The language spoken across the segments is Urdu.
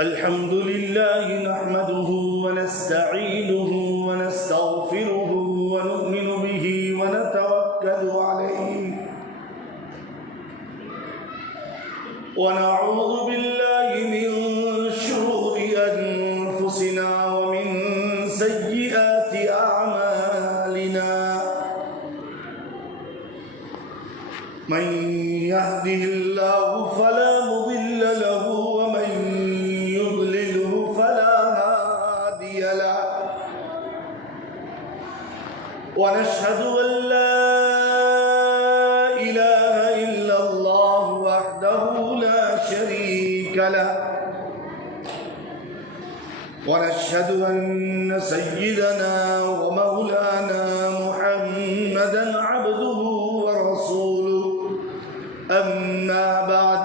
الحمد لله نحمده ونستعينه ونستغفره ونؤمن به ونتوكل عليه ونعوذ بالله من شرور أنفسنا ومن سيئات أعمالنا من يهده الله فلا مضل له ومن يضلله فلا هادي له ونشهد أن لا إله إلا الله وحده لا شريك له ونشهد أن سيدنا ومولانا محمدا عبده ورسوله أما بعد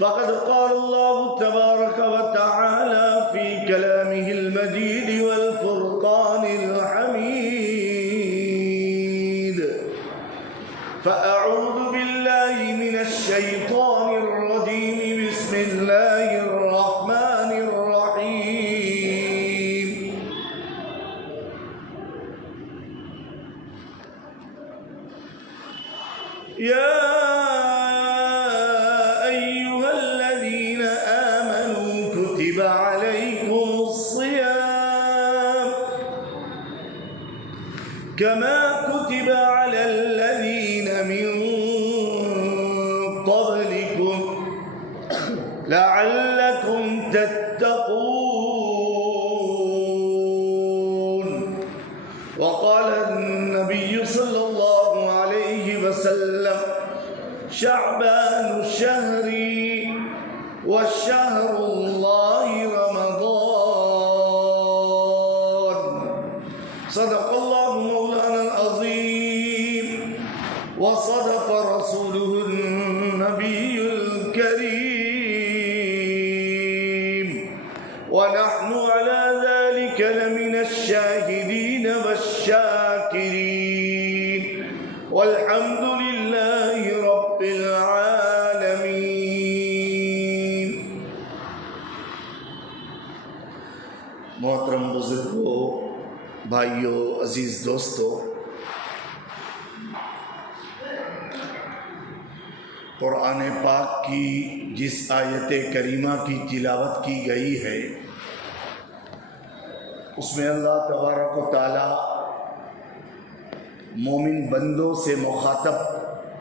فقد قال الله تبارك وتعالى في كلامه المجيد والفرقان الحميد فأعوذ بالله من الشيطان الرجيم بسم الله الرحمن الرحيم يا أيها الذين آمنوا كتب عليكم الصيام كما كتب على الذين من قبلكم لعلكم تتقون وقال النبي صلى الله عليه وسلم شعبان شهري والشهر الله رمضان صدق الله مولانا العظيم وصدق رسوله النبي الكريم ونحن على ذلك لمن الشاهدين والشاكرين والحمد لله رب العالمين. محترم بزرگوں، بھائیوں، عزیز دوستوں، قرآن پاک کی جس آیت کریمہ کی تلاوت کی گئی ہے اس میں اللہ تبارک و تعالی مومن بندوں سے مخاطب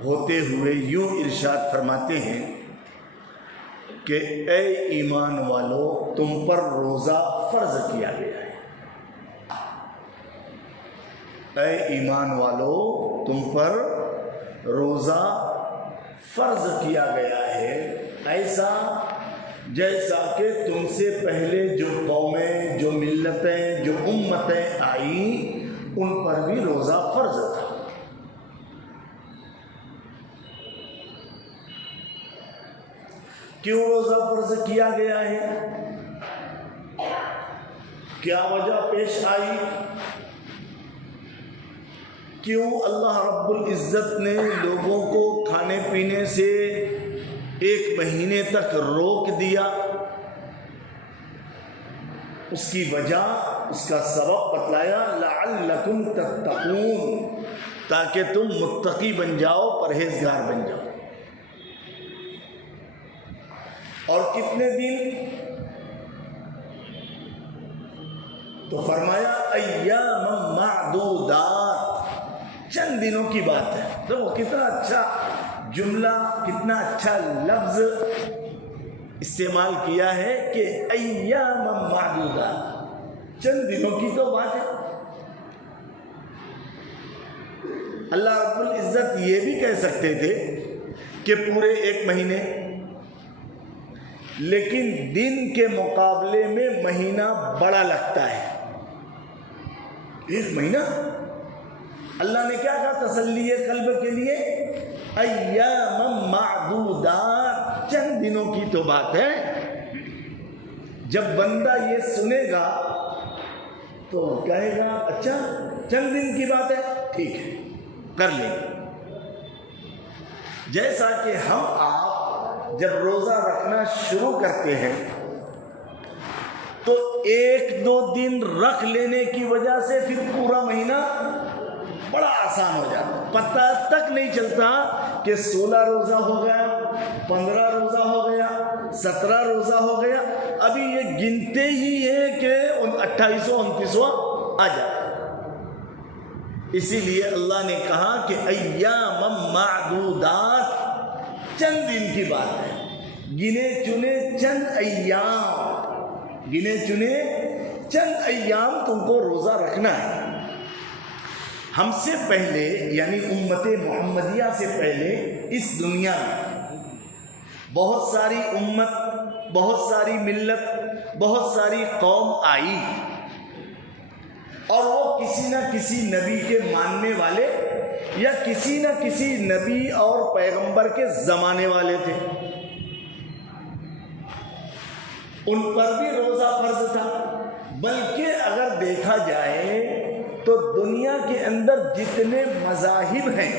ہوتے ہوئے یوں ارشاد فرماتے ہیں کہ اے ایمان والو تم پر روزہ فرض کیا گیا ہے. اے ایمان والو تم پر روزہ فرض کیا گیا ہے ایسا جیسا کہ تم سے پہلے جو قومیں، جو ملتیں، جو امتیں آئیں ان پر بھی روزہ فرض تھا. کیوں روزہ فرض کیا گیا ہے؟ کیا وجہ پیش آئی؟ کیوں اللہ رب العزت نے لوگوں کو کھانے پینے سے 1 مہینے تک روک دیا؟ اس کی وجہ، اس کا سبب بتلایا لعلکم تتقون، تاکہ تم متقی بن جاؤ، پرہیزگار بن جاؤ. اور کتنے دن؟ تو فرمایا ایام معدودات، چند دنوں کی بات ہے. تو وہ کتنا اچھا جملہ، کتنا اچھا لفظ استعمال کیا ہے کہ ایام معدودات، چند دنوں کی تو بات ہے. اللہ رب العزت یہ بھی کہہ سکتے تھے کہ پورے 1 مہینے، لیکن دن کے مقابلے میں مہینہ بڑا لگتا ہے. 1 مہینہ اللہ نے کیا کہا تسلی قلب کے لیے؟ ایام معدودات، چند دنوں کی تو بات ہے. جب بندہ یہ سنے گا تو کہے گا اچھا چند دن کی بات ہے، ٹھیک ہے کر لیں. جیسا کہ ہم آپ جب روزہ رکھنا شروع کرتے ہیں ایک دو دن رکھ لینے کی وجہ سے پھر پورا مہینہ بڑا آسان ہو جاتا، پتہ تک نہیں چلتا کہ 16 روزہ ہو گیا، 15 روزہ ہو گیا، 17 روزہ ہو گیا، ابھی یہ گنتے ہی ہیں کہ 28واں 29واں آ جاتا۔ اسی لیے اللہ نے کہا کہ ایام معدودات، چند دن کی بات ہے، گنے چنے چند ایام، گنے چنے چند ایام تم کو روزہ رکھنا ہے۔ ہم سے پہلے یعنی امت محمدیہ سے پہلے اس دنیا میں بہت ساری امت، بہت ساری ملت، بہت ساری قوم آئی، اور وہ کسی نہ کسی نبی کے ماننے والے یا کسی نہ کسی نبی اور پیغمبر کے زمانے والے تھے، ان پر بھی روزہ فرض تھا۔ بلکہ اگر دیکھا جائے تو دنیا کے اندر جتنے مذاہب ہیں،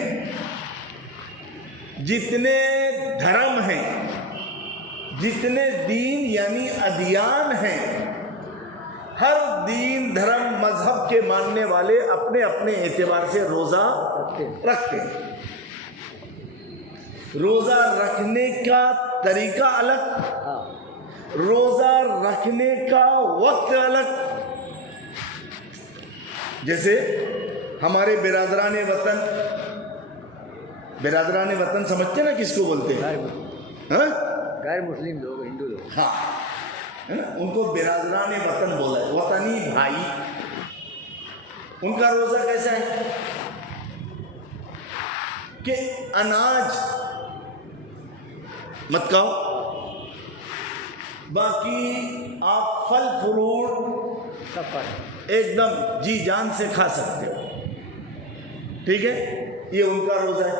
جتنے دھرم ہیں، جتنے دین یعنی ادیان ہیں، ہر دین دھرم مذہب کے ماننے والے اپنے اپنے اعتبار سے روزہ رکھتے ہیں۔ روزہ رکھنے کا طریقہ الگ، روزہ رکھنے کا وقت الگ۔ جیسے ہمارے برادران وطن سمجھتے نا کس کو بولتے ہیں؟ غیر مسلم لوگ، ہندو لوگ، ہاں، ان کو برادران وطن بولا ہے، وطنی بھائی۔ ان کا روزہ کیسا ہے کہ اناج مت کھاؤ، باقی آپ پھل فروٹ سب پر ایک دم جی جان سے کھا سکتے ہو، ٹھیک ہے، یہ ان کا روزہ ہے۔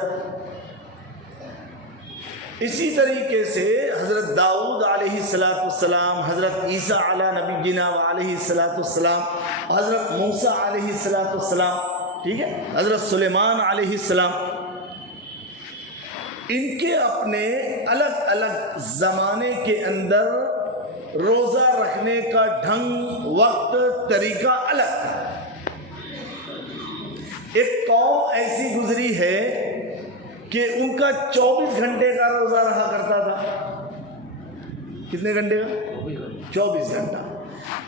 اسی طریقے سے حضرت داؤد علیہ السلام، حضرت عیسیٰ علی نبینا علیہ السلام، حضرت موسیٰ علیہ السلام، ٹھیک ہے، حضرت سلیمان علیہ السلام، ان کے اپنے الگ الگ زمانے کے اندر روزہ رکھنے کا ڈھنگ، وقت، طریقہ الگ تھا۔ ایک قوم ایسی گزری ہے کہ ان کا 24 گھنٹے کا روزہ رہا کرتا تھا۔ کتنے گھنٹے کا؟ 24 گھنٹہ۔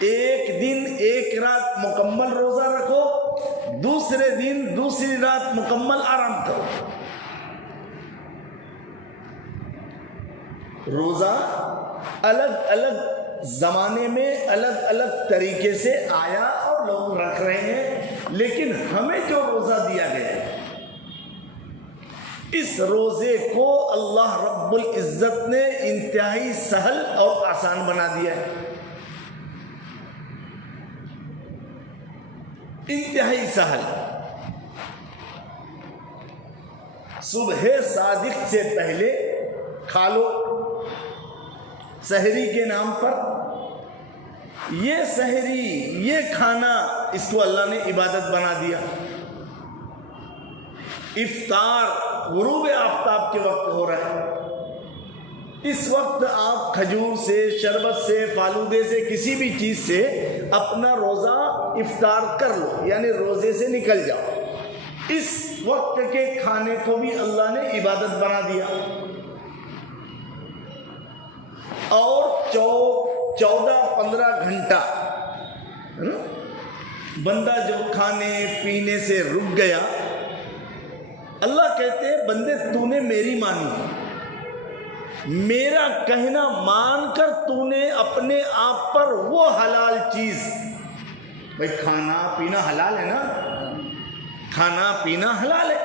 ایک دن ایک رات مکمل روزہ رکھو، دوسرے دن دوسری رات مکمل آرام کرو۔ روزہ الگ الگ زمانے میں الگ الگ طریقے سے آیا اور لوگ رکھ رہے ہیں، لیکن ہمیں جو روزہ دیا گیا ہے، اس روزے کو اللہ رب العزت نے انتہائی سہل اور آسان بنا دیا ہے، انتہائی سہل۔ صبح صادق سے پہلے کھا لو، سحری کے نام پر۔ یہ سحری، یہ کھانا، اس کو اللہ نے عبادت بنا دیا۔ افطار غروب آفتاب کے وقت ہو رہا ہے، اس وقت آپ کھجور سے، شربت سے، فالودے سے، کسی بھی چیز سے اپنا روزہ افطار کر لو، یعنی روزے سے نکل جاؤ۔ اس وقت کے کھانے کو بھی اللہ نے عبادت بنا دیا، اور 14-15 گھنٹہ بندہ جو کھانے پینے سے رک گیا، اللہ کہتے ہیں بندے تو نے میری مانی، میرا کہنا مان کر تو نے اپنے آپ پر وہ حلال چیز، بھائی کھانا پینا حلال ہے نا، کھانا پینا حلال ہے،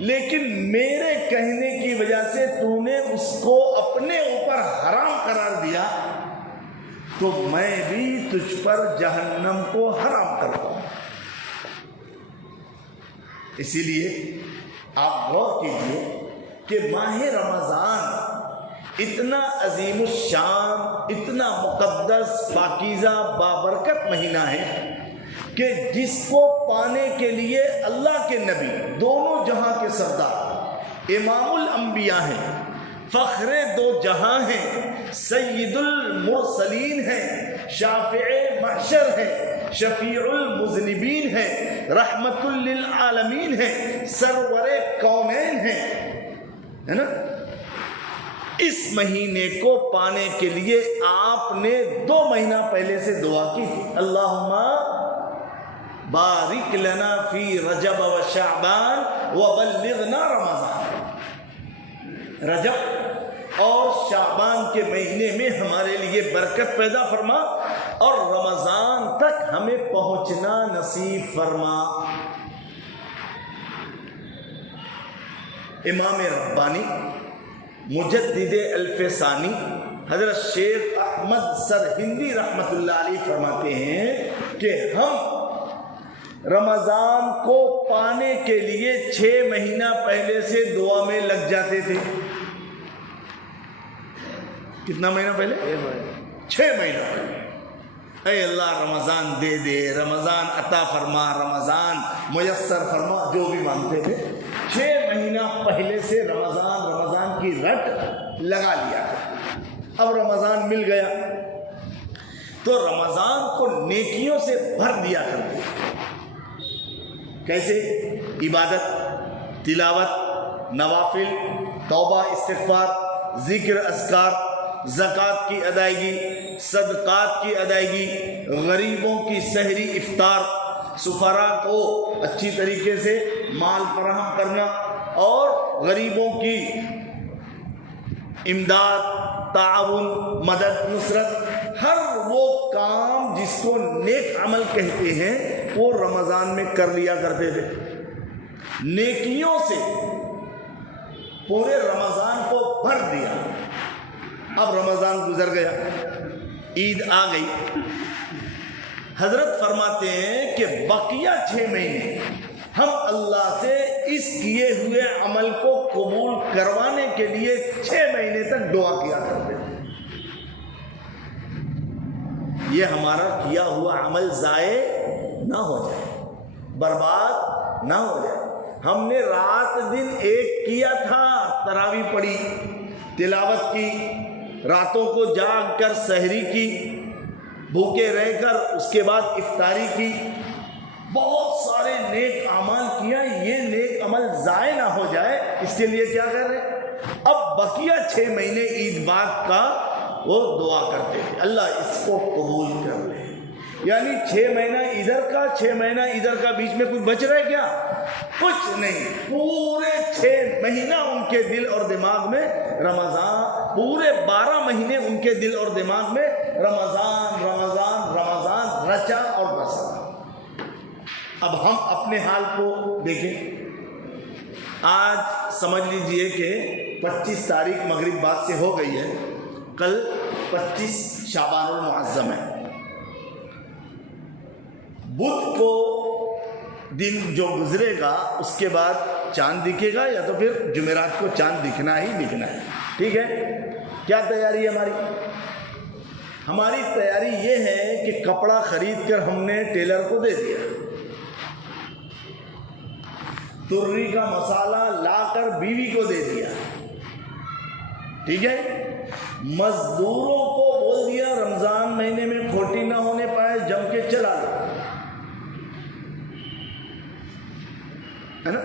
لیکن میرے کہنے کی وجہ سے تو نے اس کو اپنے اوپر حرام قرار دیا، تو میں بھی تجھ پر جہنم کو حرام کرتا ہوں۔ اسی لیے آپ غور کیجئے کہ ماہ رمضان اتنا عظیم الشان، اتنا مقدس، پاکیزہ، بابرکت مہینہ ہے کہ جس کو پانے کے لیے اللہ کے نبی، دونوں جہاں کے سردار، امام الانبیاء ہیں، فخر دو جہاں ہیں، سید المرسلین ہیں، شافع محشر ہے، شفیع المذنبین ہے، رحمت للعالمین ہے، سرور کونین ہے نا؟ اس مہینے کو پانے کے لیے آپ نے 2 مہینہ پہلے سے دعا کی تھی، اللہم بارک لنا فی رجب و شعبان وبلغنا رمضان۔ رجب اور شعبان کے مہینے میں ہمارے لیے برکت پیدا فرما اور رمضان تک ہمیں پہنچنا نصیب فرما۔ امام ربانی مجدد الف ثانی حضرت شیخ احمد سرہندی رحمت اللہ علیہ فرماتے ہیں کہ ہم رمضان کو پانے کے لیے 6 مہینہ پہلے سے دعا میں لگ جاتے تھے۔ کتنا مہینہ پہلے؟ 6 مہینہ پہلے۔ اے اللہ رمضان دے دے، رمضان عطا فرما، رمضان میسر فرما، جو بھی مانگتے تھے 6 مہینہ پہلے سے رمضان کی رٹ لگا لیا۔ اب رمضان مل گیا تو رمضان کو نیکیوں سے بھر دیا کرتے۔ کیسے؟ عبادت، تلاوت، نوافل، توبہ استغفار، ذکر اذکار، زکوٰۃ کی ادائیگی، صدقات کی ادائیگی، غریبوں کی سحری افطار، سفراء کو اچھی طریقے سے مال فراہم کرنا اور غریبوں کی امداد، تعاون، مدد، نصرت، ہر وہ کام جس کو نیک عمل کہتے ہیں وہ رمضان میں کر لیا کرتے تھے۔ نیکیوں سے پورے رمضان کو بھر دیا۔ اب رمضان گزر گیا، عید آ گئی، حضرت فرماتے ہیں کہ بقیہ 6 مہینے ہم اللہ سے اس کیے ہوئے عمل کو قبول کروانے کے لیے 6 مہینے تک دعا کیا کرتے ہیں۔ یہ ہمارا کیا ہوا عمل ضائع نہ ہو جائے، برباد نہ ہو جائے۔ ہم نے رات دن ایک کیا تھا، تراویح پڑھی، تلاوت کی، راتوں کو جاگ کر سحری کی، بھوکے رہ کر اس کے بعد افطاری کی، بہت سارے نیک اعمال کیا۔ یہ نیک عمل ضائع نہ ہو جائے اس کے لیے کیا کر رہے ہیں؟ اب بقیہ 6 مہینے عید بعد کا وہ دعا کرتے ہیں، اللہ اس کو قبول کر لے۔ یعنی 6 مہینہ ادھر کا، 6 مہینہ ادھر کا، بیچ میں کوئی بچ رہا ہے کیا؟ کچھ نہیں، پورے 6 مہینہ ان کے دل اور دماغ میں رمضان، پورے 12 مہینے ان کے دل اور دماغ میں رمضان رمضان رمضان رچا اور بسا۔ اب ہم اپنے حال کو دیکھیں۔ آج سمجھ لیجئے کہ 25 تاریخ مغرب بعد سے ہو گئی ہے، کل 25 شعبان المعظم ہے۔ بدھ کو دن جو گزرے گا اس کے بعد چاند دکھے گا، یا تو پھر جمعرات کو چاند دکھنا ہی دکھنا ہے، ٹھیک ہے؟ کیا تیاری ہے ہماری؟ ہماری تیاری یہ ہے کہ کپڑا خرید کر ہم نے ٹیلر کو دے دیا، ترری کا مسالہ لا کر بیوی کو دے دیا، ٹھیک ہے؟ مزدوروں کو بول دیا رمضان مہینے میں کھوٹی نہ ہونے پائے، جم کے چلا لو، ہے نا؟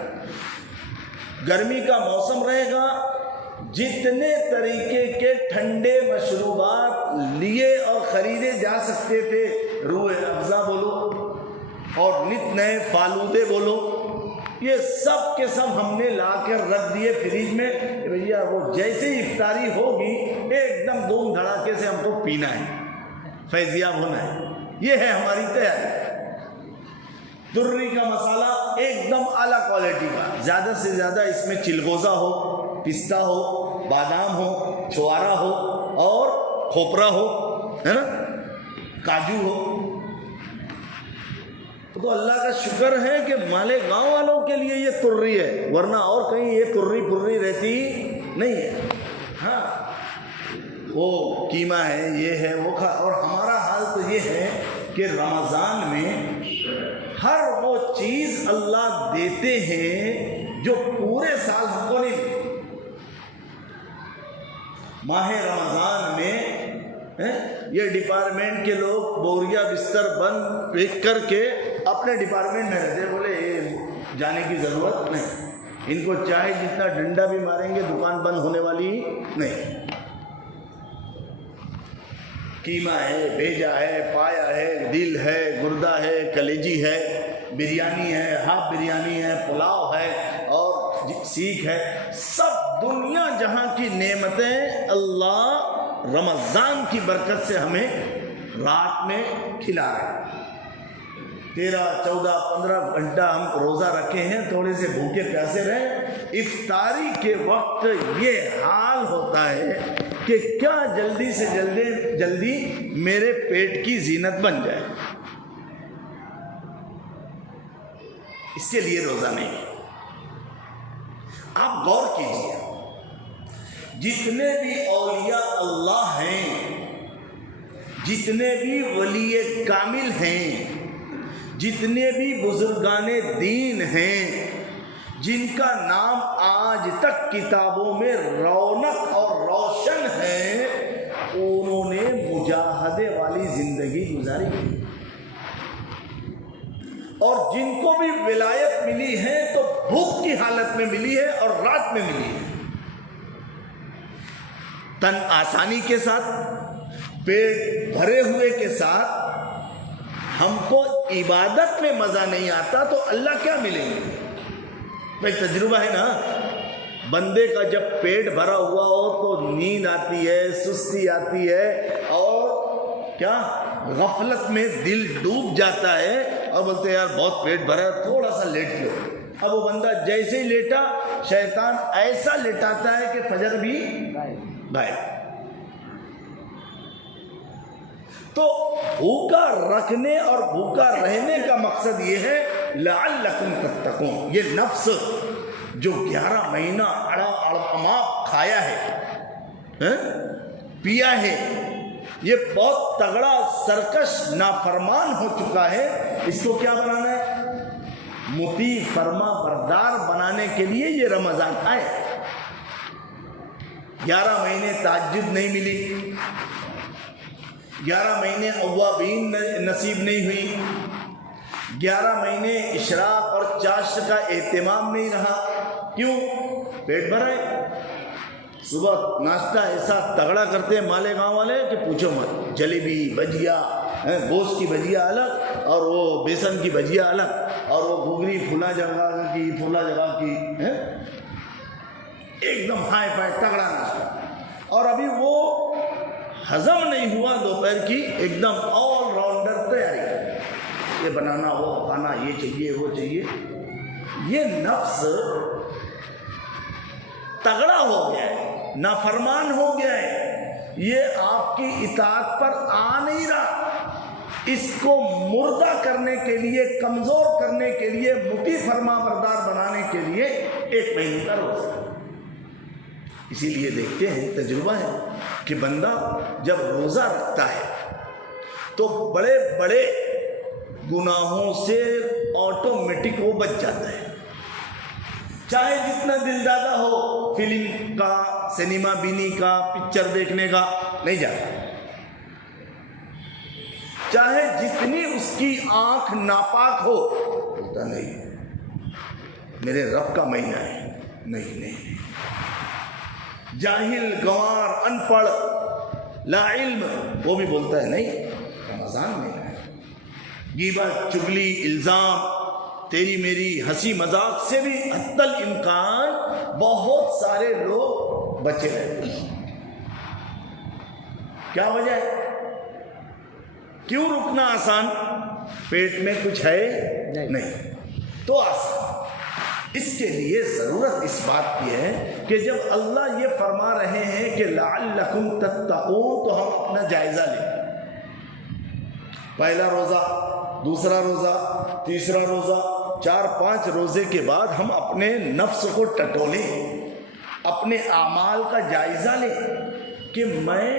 گرمی کا موسم رہے گا، جتنے طریقے کے ٹھنڈے مشروبات لیے اور خریدے جا سکتے تھے، روح افزا بولو اور نت نئے فالودے بولو، یہ سب کے سب ہم نے لا کر رکھ دیے فریج میں۔ بھیا وہ جیسے ہی افطاری ہوگی ایک دم دھوم دھڑاکے سے ہم کو پینا ہے، فیضیاب ہونا ہے، یہ ہے ہماری تیاری۔ ترری کا مسالہ ایک دم اعلیٰ کوالٹی کا، زیادہ سے زیادہ اس میں چلگوزہ ہو، پستہ ہو، بادام ہو، چھوارا ہو اور کھوپرا ہو، ہے نا، کاجو ہو۔ تو اللہ کا شکر ہے کہ مالے گاؤں والوں کے لیے یہ ترری ہے، ورنہ اور کہیں یہ ترری پھرری رہتی نہیں ہے۔ ہاں وہ قیمہ ہے، یہ ہے، وہ کھا۔ اور ہمارا حال تو یہ ہے کہ رمضان میں ہر وہ چیز اللہ دیتے ہیں جو پورے سال ہم کو نہیں دیتے۔ ماہ رمضان میں یہ ڈپارٹمنٹ کے لوگ بوریا بستر بند پیک کر کے اپنے ڈپارٹمنٹ میں رہتے، بولے یہ جانے کی ضرورت نہیں، ان کو چاہے جتنا ڈنڈا بھی ماریں گے دکان بند ہونے والی نہیں۔ قیمہ ہے، بھیجا ہے، پایا ہے، دل ہے، گردہ ہے، کلیجی ہے، بریانی ہے، ہاف بریانی ہے، پلاؤ ہے اور سیخ ہے، سب دنیا جہاں کی نعمتیں اللہ رمضان کی برکت سے ہمیں رات میں کھلا رہے ہیں۔ 13، 14، 15 گھنٹہ ہم روزہ رکھے ہیں، تھوڑے سے بھوکے پیاسے رہیں، افطاری کے وقت یہ حال ہوتا ہے کہ کیا جلدی سے جلدی میرے پیٹ کی زینت بن جائے، اس کے لیے روزہ نہیں ہے۔ آپ غور کیجئے، جتنے بھی اولیاء اللہ ہیں، جتنے بھی ولی کامل ہیں، جتنے بھی بزرگان دین ہیں، جن کا نام آج تک کتابوں میں رونق اور روشن ہے، انہوں نے مجاہدے والی زندگی گزاری ہے، اور جن کو بھی ولایت ملی ہے تو بھوک کی حالت میں ملی ہے اور رات میں ملی ہے، تن آسانی کے ساتھ، پیٹ بھرے ہوئے کے ساتھ۔ ہم کو عبادت میں مزہ نہیں آتا تو اللہ کیا ملیں گے؟ بھائی تجربہ ہے نا، بندے کا جب پیٹ بھرا ہوا ہو تو نیند آتی ہے، سستی آتی ہے، اور کیا غفلت میں دل ڈوب جاتا ہے، اور بولتے ہیں یار بہت پیٹ بھرا ہے، تھوڑا سا لیٹ لو۔ اب وہ بندہ جیسے ہی لیٹا، شیطان ایسا لیٹاتا ہے کہ فجر بھی غائب۔ تو بھوکا رکھنے اور بھوکا رہنے کا مقصد یہ ہے لعلکم تتقون۔ یہ نفس جو 11 مہینہ اڑماپ کھایا ہے، پیا ہے، یہ بہت تگڑا سرکش نافرمان ہو چکا ہے، اس کو کیا بنانا ہے؟ مطیع فرما بردار بنانے کے لیے یہ رمضان آئے۔ 11 مہینے تہجد نہیں ملی، 11 مہینے اوابین نصیب نہیں ہوئی، 11 مہینے اشراق اور چاشت کا اہتمام نہیں رہا۔ کیوں؟ پیٹ بھرا ہے۔ صبح ناشتہ ایسا تگڑا کرتے ہیں مالے گاؤں والے کہ پوچھو مت، جلیبی، بھجیا، گوشت کی بھجیا الگ اور وہ بیسن کی بھجیا الگ، اور وہ گھگری فلاں جگہ کی ایک دم ہائی فائی تگڑا ناشتہ، اور ابھی وہ ہضم نہیں ہوا دوپہر کی ایک دم آل راؤنڈر تیاری، یہ بنانا، وہ کھانا، یہ چاہیے، وہ چاہیے۔ یہ نفس تگڑا ہو گیا ہے، نافرمان ہو گیا ہے، یہ آپ کی اطاعت پر آ نہیں رہا۔ اس کو مردہ کرنے کے لیے، کمزور کرنے کے لیے، مطیع فرما بردار بنانے کے لیے 1 مہینے کا روزہ۔ اسی لیے دیکھتے ہیں، تجربہ ہے کہ بندہ جب روزہ رکھتا ہے تو بڑے بڑے گناہوں سے آٹومیٹک وہ بچ جاتا ہے، چاہے جتنا دل دادا ہو، فلم کا، سنیما بینی کا، پکچر دیکھنے کا نہیں جاتا، چاہے جتنی اس کی آنکھ ناپاک ہو، بولتا نہیں میرے رب کا مہینہ ہے، نہیں۔ جاہل، گنوار، ان پڑھ، لا علم، وہ بھی بولتا ہے نہیں رمضان مہینہ ہے۔ غیبت، چغلی، الزام، تیری میری ہنسی مذاق سے بھی حتی الامکان بہت سارے لوگ بچے رہتے ہیں۔ کیا وجہ ہے؟ کیوں رکنا آسان؟ پیٹ میں کچھ ہے نہیں تو آسان۔ اس کے لیے ضرورت اس بات کی ہے کہ جب اللہ یہ فرما رہے ہیں کہ لعلکم تتقون، تو ہم اپنا جائزہ لیں۔ پہلا روزہ، دوسرا روزہ، تیسرا روزہ، 4-5 روزے کے بعد ہم اپنے نفس کو ٹٹولیں، اپنے اعمال کا جائزہ لیں کہ میں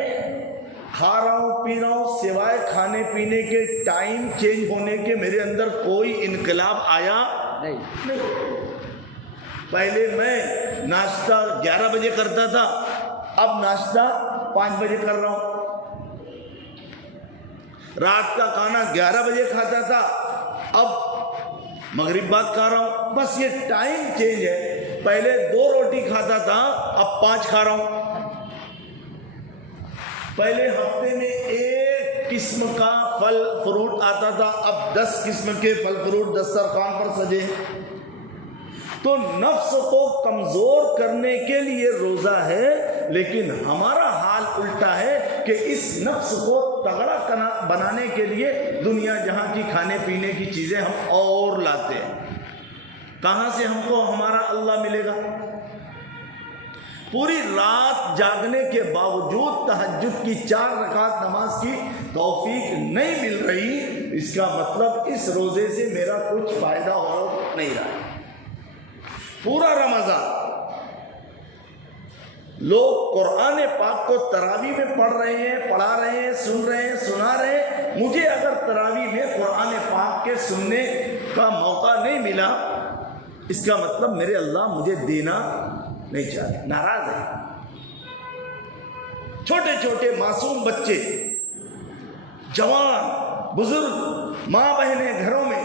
کھا رہا ہوں، پی رہا ہوں، سوائے کھانے پینے کے ٹائم چینج ہونے کے میرے اندر کوئی انقلاب آیا نہیں۔ پہلے میں ناشتہ 11 بجے کرتا تھا، اب ناشتہ 5 بجے کر رہا ہوں، رات کا کھانا 11 بجے کھاتا تھا، اب مغرب بعد کھا رہا ہوں، بس یہ ٹائم چینج ہے، پہلے 2 روٹی کھاتا تھا اب 5 کھا رہا ہوں، پہلے ہفتے میں 1 قسم کا پھل فروٹ آتا تھا، اب 10 قسم کے پھل فروٹ دسترخوان پر سجے۔ تو نفس کو کمزور کرنے کے لیے روزہ ہے، لیکن ہمارا حال الٹا ہے کہ اس نفس کو تگڑا بنانے کے لیے دنیا جہاں کی کھانے پینے کی چیزیں ہم اور لاتے ہیں۔ کہاں سے ہم کو ہمارا اللہ ملے گا؟ پوری رات جاگنے کے باوجود تہجد کی 4 رکعت نماز کی توفیق نہیں مل رہی، اس کا مطلب اس روزے سے میرا کچھ فائدہ ہو نہیں رہا۔ پورا رمضان لوگ قرآن پاک کو تراویح میں پڑھ رہے ہیں، پڑھا رہے ہیں، سن رہے ہیں، سنا رہے ہیں۔ مجھے اگر تراویح میں قرآن پاک کے سننے کا موقع نہیں ملا، اس کا مطلب میرے اللہ مجھے دینا نہیں چاہتے، ناراض ہے۔ چھوٹے چھوٹے معصوم بچے، جوان، بزرگ، ماں بہنیں گھروں میں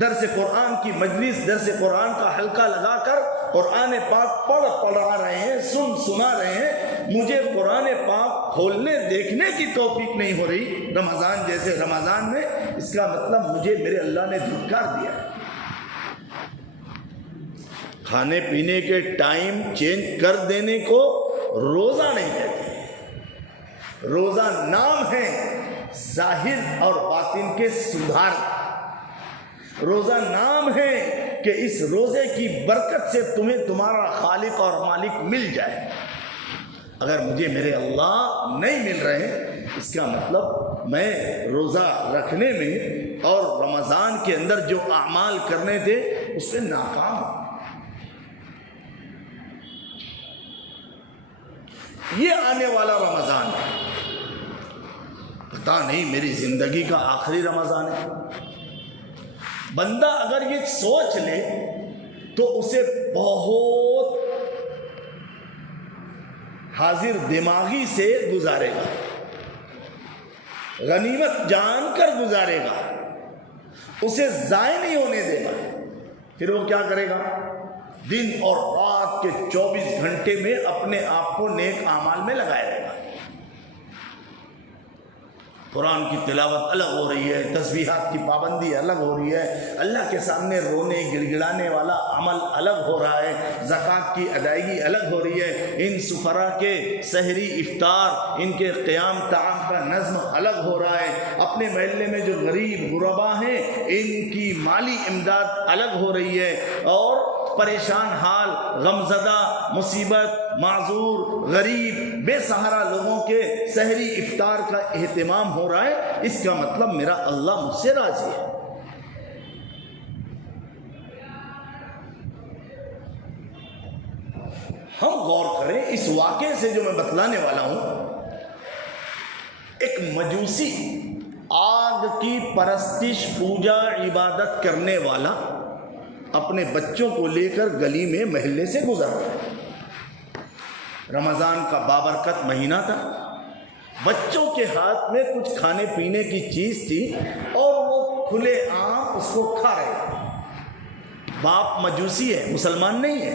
درس قرآن کی مجلس، درس قرآن کا حلقہ لگا کر قرآن پاک پڑھا رہے ہیں، سنا رہے ہیں۔ مجھے قرآن پاک کھولنے دیکھنے کی توفیق نہیں ہو رہی رمضان جیسے رمضان میں، اس کا مطلب مجھے میرے اللہ نے دھتکار دیا ہے۔ کھانے پینے کے ٹائم چینج کر دینے کو روزہ نہیں کہتے، روزہ نام ہے ظاہر اور باطن کے سدھار، روزہ نام ہے کہ اس روزے کی برکت سے تمہیں تمہارا خالق اور مالک مل جائے۔ اگر مجھے میرے اللہ نہیں مل رہے، اس کا مطلب میں روزہ رکھنے میں اور رمضان کے اندر جو اعمال کرنے تھے اس میں ناکام ہوں۔ یہ آنے والا رمضان پتہ نہیں میری زندگی کا آخری رمضان ہے۔ بندہ اگر یہ سوچ لے تو اسے بہت حاضر دماغی سے گزارے گا، غنیمت جان کر گزارے گا، اسے ضائع نہیں ہونے دے گا۔ پھر وہ کیا کرے گا؟ دن اور رات کے 24 گھنٹے میں اپنے آپ کو نیک اعمال میں لگائے رہے گا۔ قرآن کی تلاوت الگ ہو رہی ہے، تسبیحات کی پابندی الگ ہو رہی ہے، اللہ کے سامنے رونے گڑ گڑانے والا عمل الگ ہو رہا ہے، زکوٰۃ کی ادائیگی الگ ہو رہی ہے، ان سفرا کے سحری افطار، ان کے قیام طعام کا نظم الگ ہو رہا ہے، اپنے محلے میں جو غریب غربا ہیں ان کی مالی امداد الگ ہو رہی ہے، اور پریشان حال، غمزدہ، مصیبت، معذور، غریب، بے سہارا لوگوں کے سحری افطار کا اہتمام ہو رہا ہے۔ اس کا مطلب میرا اللہ مجھ سے راضی ہے۔ ہم غور کریں اس واقعے سے جو میں بتلانے والا ہوں۔ ایک مجوسی، آگ کی پرستش، پوجا، عبادت کرنے والا اپنے بچوں کو لے کر گلی میں محلے سے گزر رہا۔ رمضان کا بابرکت مہینہ تھا، بچوں کے ہاتھ میں کچھ کھانے پینے کی چیز تھی اور وہ کھلے عام اس کو کھا رہے۔ باپ مجوسی ہے، مسلمان نہیں ہے،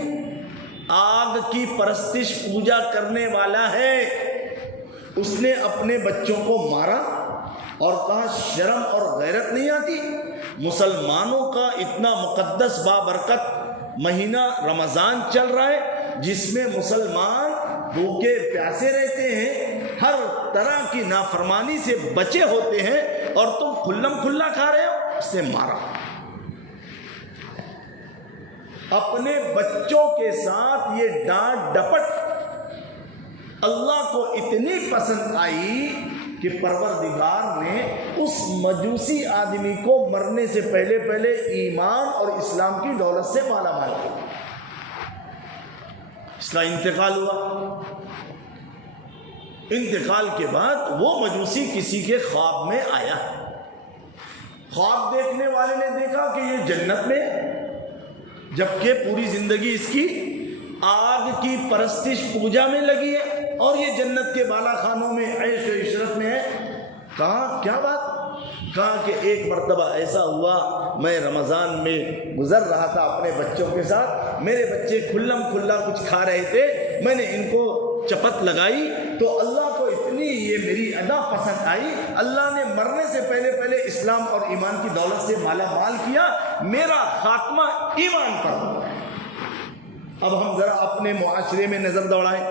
آگ کی پرستش، پوجا کرنے والا ہے۔ اس نے اپنے بچوں کو مارا اور کہا شرم اور غیرت نہیں آتی؟ مسلمانوں کا اتنا مقدس بابرکت مہینہ رمضان چل رہا ہے جس میں مسلمان بھوکے پیاسے رہتے ہیں، ہر طرح کی نافرمانی سے بچے ہوتے ہیں، اور تم کھلم کھلا کھا رہے ہو۔ اس نے مارا، اپنے بچوں کے ساتھ یہ ڈانٹ ڈپٹ اللہ کو اتنی پسند آئی کہ پروردگار نے اس مجوسی آدمی کو مرنے سے پہلے ایمان اور اسلام کی دولت سے مالا مال کیا۔ اس کا انتقال ہوا۔ انتقال کے بعد وہ مجوسی کسی کے خواب میں آیا۔ خواب دیکھنے والے نے دیکھا کہ یہ جنت میں، جبکہ پوری زندگی اس کی آگ کی پرستش، پوجا میں لگی ہے، اور یہ جنت کے بالا خانوں میں عیش و عشرت میں ہے۔ کہا کیا بات؟ کہا کہ ایک مرتبہ ایسا ہوا، میں رمضان میں گزر رہا تھا اپنے بچوں کے ساتھ، میرے بچے کھلم کھلا کچھ کھا رہے تھے، میں نے ان کو چپت لگائی تو اللہ کو اتنی یہ میری ادا پسند آئی، اللہ نے مرنے سے پہلے پہلے اسلام اور ایمان کی دولت سے مالا مال کیا، میرا خاتمہ ایمان پر ہوا۔ اب ہم ذرا اپنے معاشرے میں نظر دوڑائیں،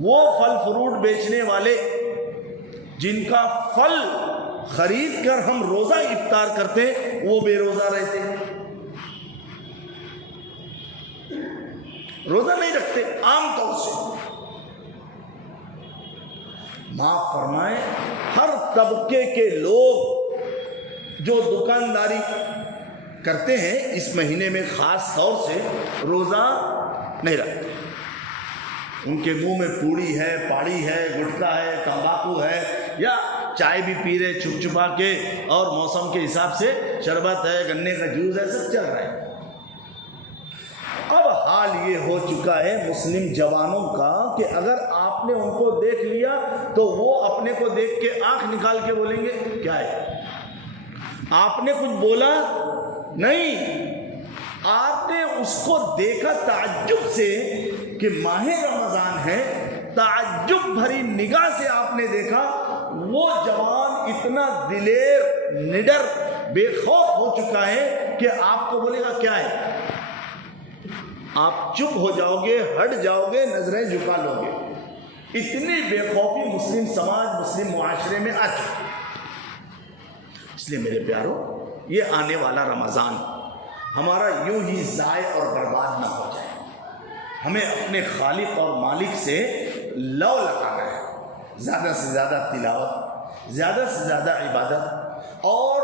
وہ پھل فروٹ بیچنے والے جن کا پھل خرید کر ہم روزہ افطار کرتے وہ بے روزہ رہتے، روزہ نہیں رکھتے عام طور سے۔ معاف فرمائیں، ہر طبقے کے لوگ جو دکانداری کرتے ہیں اس مہینے میں خاص طور سے روزہ نہیں رکھتے، ان کے منہ میں پوڑی ہے، پاڑی ہے، گٹکا ہے، تمباکو ہے، یا چائے بھی پی رہے چھپ چھپا کے، اور موسم کے حساب سے شربت ہے، گنے کا جوس ہے، سب چل رہا ہے۔ اب حال یہ ہو چکا ہے مسلم جوانوں کا کہ اگر آپ نے ان کو دیکھ لیا تو وہ اپنے کو دیکھ کے آنکھ نکال کے بولیں گے کیا ہے؟ آپ نے کچھ بولا نہیں، آپ نے اس کو دیکھا تعجب سے کہ ماہ رمضان ہے، تعجب بھری نگاہ سے آپ نے دیکھا، وہ جوان اتنا دلیر، نڈر، بے خوف ہو چکا ہے کہ آپ کو بولے گا کیا ہے؟ آپ چپ ہو جاؤ گے، ہٹ جاؤ گے، نظریں جھکا لو گے۔ اتنی بے خوفی مسلم سماج، مسلم معاشرے میں آ چکی۔ اس لیے میرے پیارو، یہ آنے والا رمضان ہمارا یوں ہی ضائع اور برباد نہ ہو جائے، ہمیں اپنے خالق اور مالک سے لو لگانا ہے، زیادہ سے زیادہ تلاوت، زیادہ سے زیادہ عبادت، اور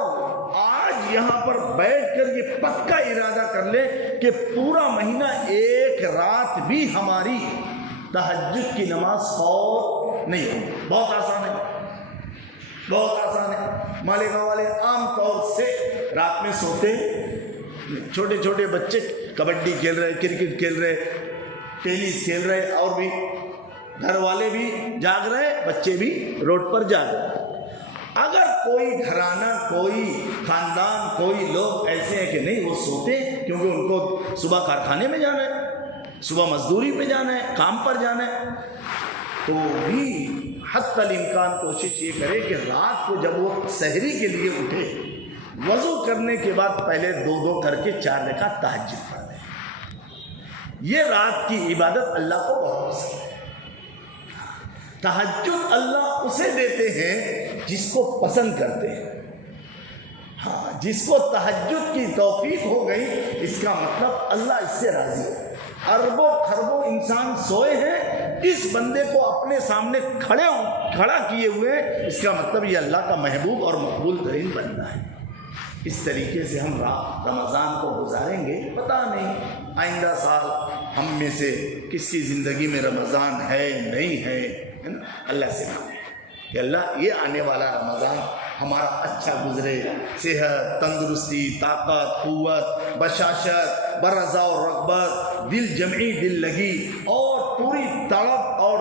آج یہاں پر بیٹھ کر یہ پکا ارادہ کر لے کہ پورا مہینہ ایک رات بھی ہماری تہجد کی نماز فوت نہیں ہوگی۔ بہت آسان ہے، بہت آسان ہے۔ مالیگاؤں والے عام طور سے رات میں سوتے، چھوٹے چھوٹے بچے کبڈی کھیل رہے، کرکٹ کھیل رہے، ٹینس کھیل رہے، اور بھی گھر والے بھی جاگ رہے، بچے بھی روڈ پر جاگ رہے۔ اگر کوئی گھرانہ، کوئی خاندان، کوئی لوگ ایسے ہیں کہ نہیں وہ سوتے کیونکہ ان کو صبح کارخانے میں جانا ہے، صبح مزدوری پہ جانا ہے، کام پر جانا ہے، تو بھی حتی الامکان کوشش یہ کرے کہ رات کو جب وہ سحری کے لیے اٹھے، وضو کرنے کے بعد پہلے 2 کر کے 4 رکعت تہجد پڑھ لے۔ یہ رات کی عبادت اللہ کو بہت پسند ہے۔ تہجد اللہ اسے دیتے ہیں جس کو پسند کرتے ہیں۔ ہاں، جس کو تہجد کی توفیق ہو گئی، اس کا مطلب اللہ اس سے راضی ہے۔ اربوں خربوں انسان سوئے ہیں، اس بندے کو اپنے سامنے کھڑا کیے ہوئے، اس کا مطلب یہ اللہ کا محبوب اور مقبول ترین بندہ ہے۔ اس طریقے سے ہم رمضان کو گزاریں گے، پتہ نہیں آئندہ سال ہم میں سے کس کی زندگی میں رمضان ہے نہیں ہے، اللہ سے مانگیں کہ اللہ یہ آنے والا رمضان ہمارا اچھا گزرے، صحت، تندرستی، طاقت، قوت، بشاشت، برضا اور رغبت، دل جمعی، دل لگی، اور پوری طلب اور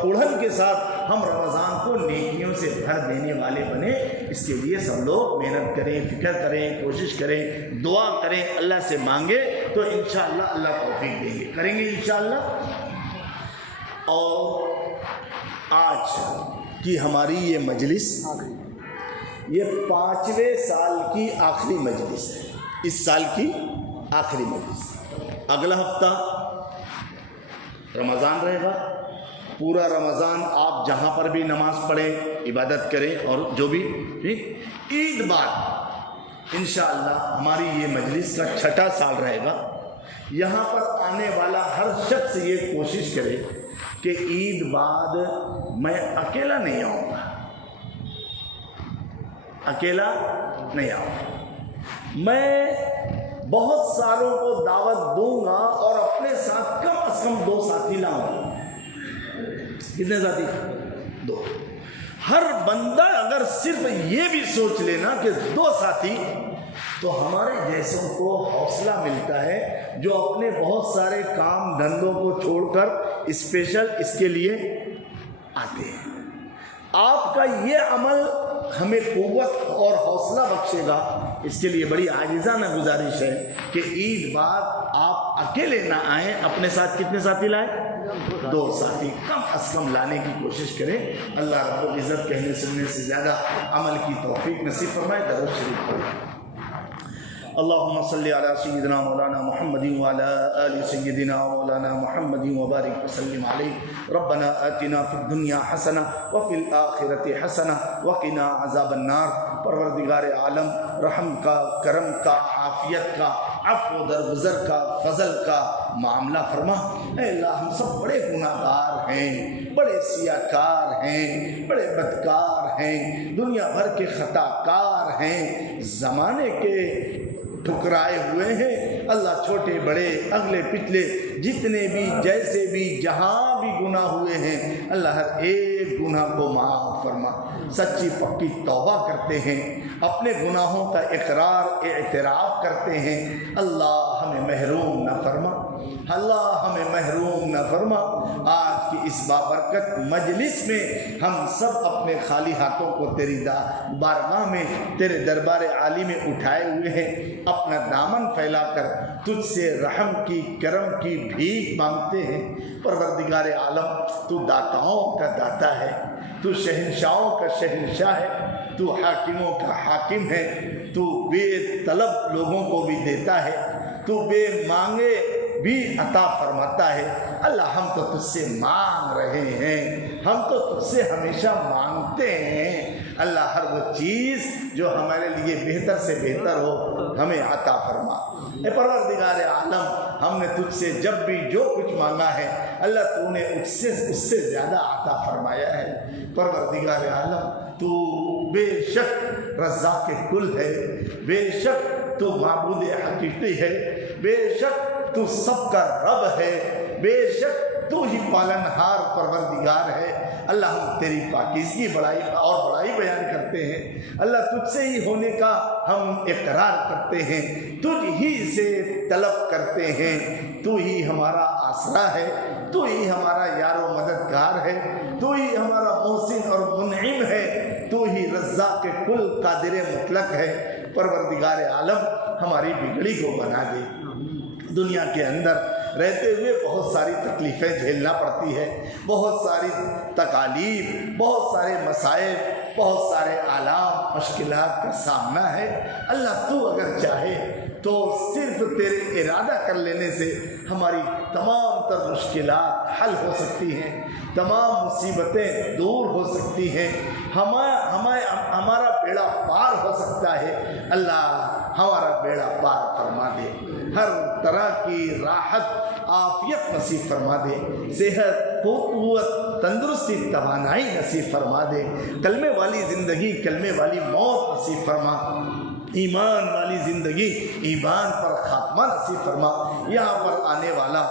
کڑھن کے ساتھ ہم رمضان کو نیکیوں سے بھر دینے والے بنے۔ اس کے لیے سب لوگ محنت کریں، فکر کریں، کوشش کریں، دعا کریں، اللہ سے مانگے تو انشاءاللہ اللہ توفیق دیں گے، کریں گے انشاءاللہ۔ اور آج کی ہماری یہ مجلس یہ 5ویں سال کی آخری مجلس ہے، اس سال کی آخری مجلس۔ اگلا ہفتہ رمضان رہے گا، پورا رمضان آپ جہاں پر بھی نماز پڑھیں، عبادت کریں، اور جو بھی ٹھیک، عید بعد انشاءاللہ ہماری یہ مجلس کا 6واں سال رہے گا۔ یہاں پر آنے والا ہر شخص یہ کوشش کرے کہ عید بعد میں اکیلا نہیں آؤں گا، اکیلا نہیں آؤں گا، میں بہت ساروں کو دعوت دوں گا اور اپنے ساتھ کم از کم 2 ساتھی لاؤں گا۔ کتنے ساتھی؟ 2۔ ہر بندہ اگر صرف یہ بھی سوچ لینا کہ 2 ساتھی، تو ہمارے جیسوں کو حوصلہ ملتا ہے جو اپنے بہت سارے کام دھندوں کو چھوڑ کر اسپیشل اس کے لیے آتے ہیں۔ آپ کا یہ عمل ہمیں قوت اور حوصلہ بخشے گا. اس کے لیے بڑی عاجزانہ گزارش ہے کہ عید بعد آپ اکیلے نہ آئیں، اپنے ساتھ کتنے ساتھی لائیں؟ 2 ساتھی کم از کم لانے کی کوشش کریں. اللہ رب العزت کہنے سننے سے زیادہ عمل کی توفیق نصیب فرمائے. درود شریف پڑھیں. اللهم صل على سيدنا مولانا محمد وعلى آل سيدنا مولانا محمد وبارك وسلم عليه. ربنا آتنا في الدنيا حسنة وفي الآخرة حسنة وقنا عذاب النار. پروردگار عالم رحم کا، کرم کا، عافیت کا، عفو درگزر کا، فضل کا معاملہ فرما. اے اللہ ہم سب بڑے گناہ گار ہیں، بڑے سیاہ کار ہیں، بڑے بدکار ہیں، دنیا بھر کے خطا کار ہیں، زمانے کے ٹھکرائے ہوئے ہیں. اللہ چھوٹے بڑے اگلے پچھلے جتنے بھی جیسے بھی جہاں بھی گناہ ہوئے ہیں اللہ ہر ایک گناہ کو معاف فرما. سچی پکی توبہ کرتے ہیں، اپنے گناہوں کا اقرار اعتراف کرتے ہیں. اللہ ہمیں محروم نہ فرما، اللہ ہمیں محروم نہ فرما. آج کی اس بابرکت مجلس میں ہم سب اپنے خالی ہاتھوں کو تیری بارگاہ میں، تیرے دربار عالی میں اٹھائے ہوئے ہیں. اپنا دامن پھیلا کر تجھ سے رحم کی، کرم کی بھیک مانگتے ہیں. پروردگار عالم تو داتاؤں کا داتا ہے، تو شہنشاہوں کا شہنشاہ ہے، تو حاکموں کا حاکم ہے، تو بے طلب لوگوں کو بھی دیتا ہے، تو بے مانگے بھی عطا فرماتا ہے. اللہ ہم تو تجھ سے مانگ رہے ہیں، ہم تو تجھ سے ہمیشہ مانگتے ہیں. اللہ ہر وہ چیز جو ہمارے لیے بہتر سے بہتر ہو ہمیں عطا فرما. اے پروردگار عالم ہم نے تجھ سے جب بھی جو کچھ مانگا ہے اللہ تو نے اس سے زیادہ عطا فرمایا ہے. پروردگار عالم تو بے شک رزاق کل ہے، بے شک تو معبود حقیقی ہے، بے شک تو سب کا رب ہے، بے شک تو ہی پالنہار پروردگار ہے. اللہ ہم تیری پاکیزگی بڑائی اور بڑائی بیان کرتے ہیں. اللہ تجھ سے ہی ہونے کا ہم اقرار کرتے ہیں، تجھ ہی سے طلب کرتے ہیں. تو ہی ہمارا آسرا ہے، تو ہی ہمارا یار و مددگار ہے، تو ہی ہمارا محسن اور منعم ہے، تو ہی رزاق کل قادر مطلق ہے. پروردگار عالم ہماری بگڑی کو بنا دے. دنیا کے اندر رہتے ہوئے بہت ساری تکلیفیں جھیلنا پڑتی ہے، بہت ساری تکالیف، بہت سارے مسائل، بہت سارے آلام مشکلات کا سامنا ہے. اللہ تو اگر چاہے تو صرف تیرے ارادہ کر لینے سے ہماری تمام تر مشکلات حل ہو سکتی ہیں، تمام مصیبتیں دور ہو سکتی ہیں، ہمارا بیڑا پار ہو سکتا ہے. اللہ ہمارا بیڑا پار فرما دے، ہر طرح کی راحت عافیت نصیب فرما دے، صحت قوت تندرستی توانائی نصیب فرما دے، کلمے والی زندگی کلمے والی موت نصیب فرما، ایمان والی زندگی ایمان پر خاتمہ نصیب فرما. یہاں پر آنے والا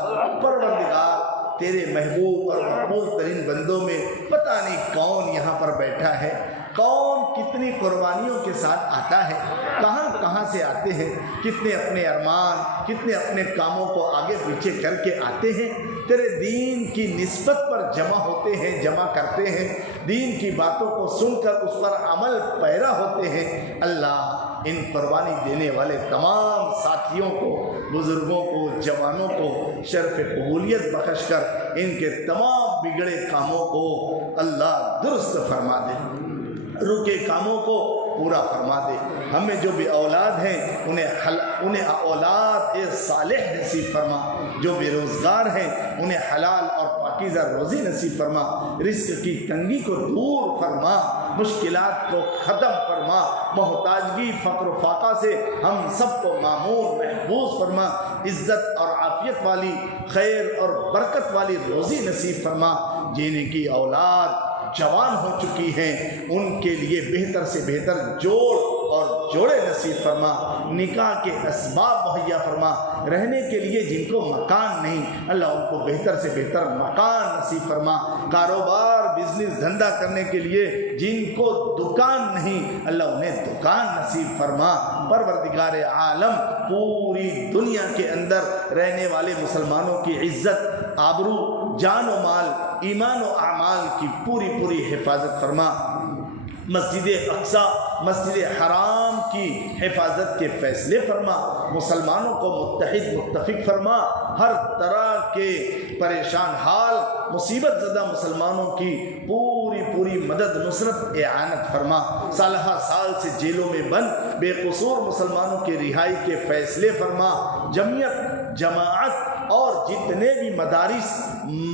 پروردگار تیرے محبوب اور مقبول ترین بندوں میں پتہ نہیں کون یہاں پر بیٹھا ہے، کون کتنی قربانیوں کے ساتھ آتا ہے، کہاں سے آتے ہیں، کتنے اپنے ارمان، کتنے اپنے کاموں کو آگے پیچھے کر کے آتے ہیں، تیرے دین کی نسبت پر جمع ہوتے ہیں، جمع کرتے ہیں، دین کی باتوں کو سن کر اس پر عمل پیرا ہوتے ہیں. اللہ ان قربانی دینے والے تمام ساتھیوں کو، بزرگوں کو، جوانوں کو شرف قبولیت بخش کر ان کے تمام بگڑے کاموں کو اللہ درست فرما دے، رکے کاموں کو پورا فرما دے. ہمیں جو بھی اولاد ہیں انہیں اولاد صالح نصیب فرما، جو بے روزگار ہیں انہیں حلال اور پاکیزہ روزی نصیب فرما، رزق کی تنگی کو دور فرما، مشکلات کو ختم فرما، محتاجگی فقر و فاقہ سے ہم سب کو معمور محفوظ فرما، عزت اور عافیت والی خیر اور برکت والی روزی نصیب فرما. جن کی اولاد جوان ہو چکی ہیں ان کے لیے بہتر سے بہتر جوڑ اور جوڑے نصیب فرما، نکاح کے اسباب مہیا فرما، رہنے کے لیے جن کو مکان نہیں اللہ ان کو بہتر سے بہتر مکان نصیب فرما، کاروبار بزنس دھندا کرنے کے لیے جن کو دکان نہیں اللہ انہیں دکان نصیب فرما. پروردگار عالم پوری دنیا کے اندر رہنے والے مسلمانوں کی عزت آبرو، جان و مال، ایمان و اعمال کی پوری پوری حفاظت فرما۔ مسجد اقصی، مسجد حرام کی حفاظت کے فیصلے فرما، مسلمانوں کو متحد متفق فرما، ہر طرح کے پریشان حال مصیبت زدہ مسلمانوں کی پوری پوری مدد نصرت اعانت فرما۔ سالہ سال سے جیلوں میں بند بے قصور مسلمانوں کی رہائی کے فیصلے فرما۔ جمعیت، جماعت اور جتنے بھی مدارس،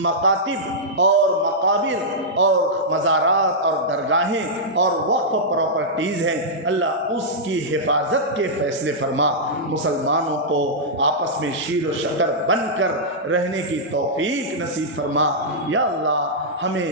مکاتب اور مقابر اور مزارات اور درگاہیں اور وقف پراپرٹیز ہیں، اللہ اس کی حفاظت کے فیصلے فرما۔ مسلمانوں کو آپس میں شیر و شکر بن کر رہنے کی توفیق نصیب فرما۔ یا اللہ، ہمیں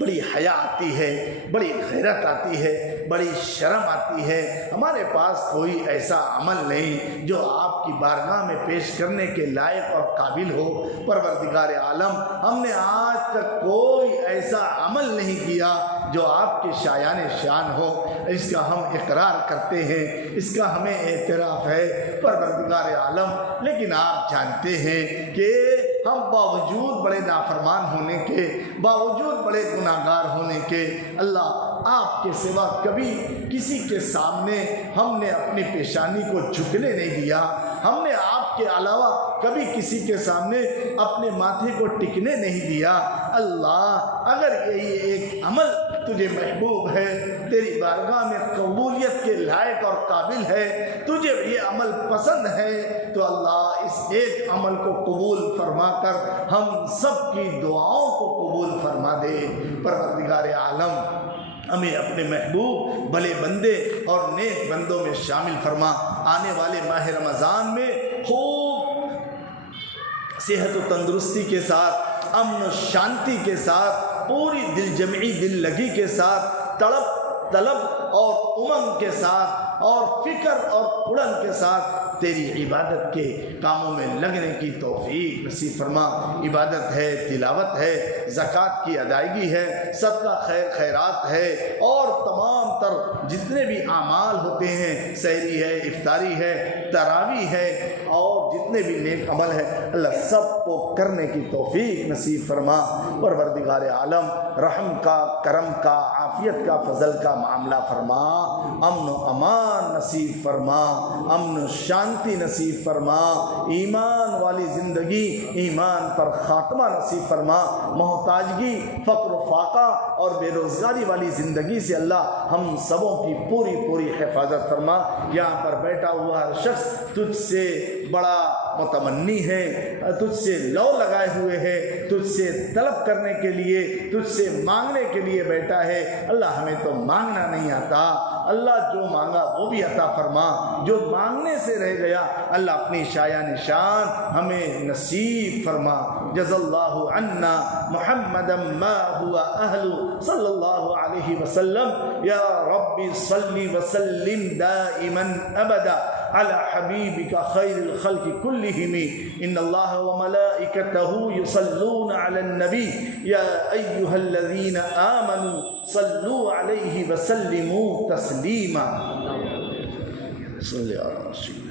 بڑی حیا آتی ہے، بڑی غیرت آتی ہے، بڑی شرم آتی ہے، ہمارے پاس کوئی ایسا عمل نہیں جو آپ کی بارگاہ میں پیش کرنے کے لائق اور قابل ہو۔ پروردگار عالم، ہم نے آج تک کوئی ایسا عمل نہیں کیا جو آپ کے شایان شان ہو، اس کا ہم اقرار کرتے ہیں، اس کا ہمیں اعتراف ہے پروردگار عالم، لیکن آپ جانتے ہیں کہ ہم باوجود بڑے نافرمان ہونے کے، باوجود بڑے گناہگار ہونے کے، اللہ آپ کے سوا کبھی کسی کے سامنے ہم نے اپنی پیشانی کو جھکنے نہیں دیا، ہم نے آپ کے علاوہ کبھی کسی کے سامنے اپنے ماتھے کو ٹکنے نہیں دیا۔ اللہ، اگر یہی ایک عمل تجھے محبوب ہے، تیری بارگاہ میں قبولیت کے لائق اور قابل ہے، تجھے یہ عمل پسند ہے، تو اللہ اس ایک عمل کو قبول فرما کر ہم سب کی دعاؤں کو قبول فرما دے۔ پروردگار عالم، ہمیں اپنے محبوب بھلے بندے اور نیک بندوں میں شامل فرما۔ آنے والے ماہ رمضان میں خوب صحت و تندرستی کے ساتھ، امن و شانتی کے ساتھ، پوری دل جمعی دل لگی کے ساتھ، طلب اور امنگ کے ساتھ اور فکر اور اڑن کے ساتھ تیری عبادت کے کاموں میں لگنے کی توفیق نصیب فرما۔ عبادت ہے، تلاوت ہے، زکوٰۃ کی ادائیگی ہے، صدقہ خیرات ہے، اور تمام تر جتنے بھی اعمال ہوتے ہیں، سحری ہے، افطاری ہے، تراویح ہے، اور جتنے بھی نیک عمل ہے، اللہ سب کو کرنے کی توفیق نصیب فرما۔ پروردگار عالم، رحم کا، کرم کا، عافیت کا، فضل کا معاملہ فرما، امن و امان نصیب فرما، امن و شانتی نصیب فرما، ایمان والی زندگی، ایمان پر خاتمہ نصیب فرما، محتاجگی، فقر و فاقہ اور بے روزگاری والی زندگی سے اللہ ہم سبوں کی پوری پوری حفاظت فرما۔ یہاں پر بیٹھا ہوا ہر شخص تجھ سے بڑا متمنی ہے، تجھ سے لو لگائے ہوئے ہے، تجھ سے طلب کرنے کے لیے، تجھ سے مانگنے کے لیے بیٹھا ہے۔ اللہ، ہمیں تو مانگنا نہیں آتا، اللہ جو مانگا وہ بھی عطا فرما، جو مانگنے سے رہ گیا اللہ اپنی شایان شان ہمیں نصیب فرما۔ جزا اللہ عنا محمدا ما هو اہل صلی اللہ علیہ وسلم۔ یا رب صلی وسلم دائما ابدا على حبيبك خير الخلق كلهم ان الله وملائكته يصلون على النبي يا ايها الذين امنوا صلوا عليه وسلموا تسليما۔ صلی علی رسول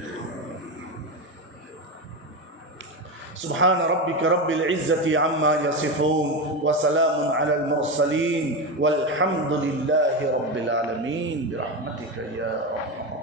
سبحان ربك رب العزة عما يصفون وسلام على المرسلين والحمد لله رب العالمين برحمتك يا ارحم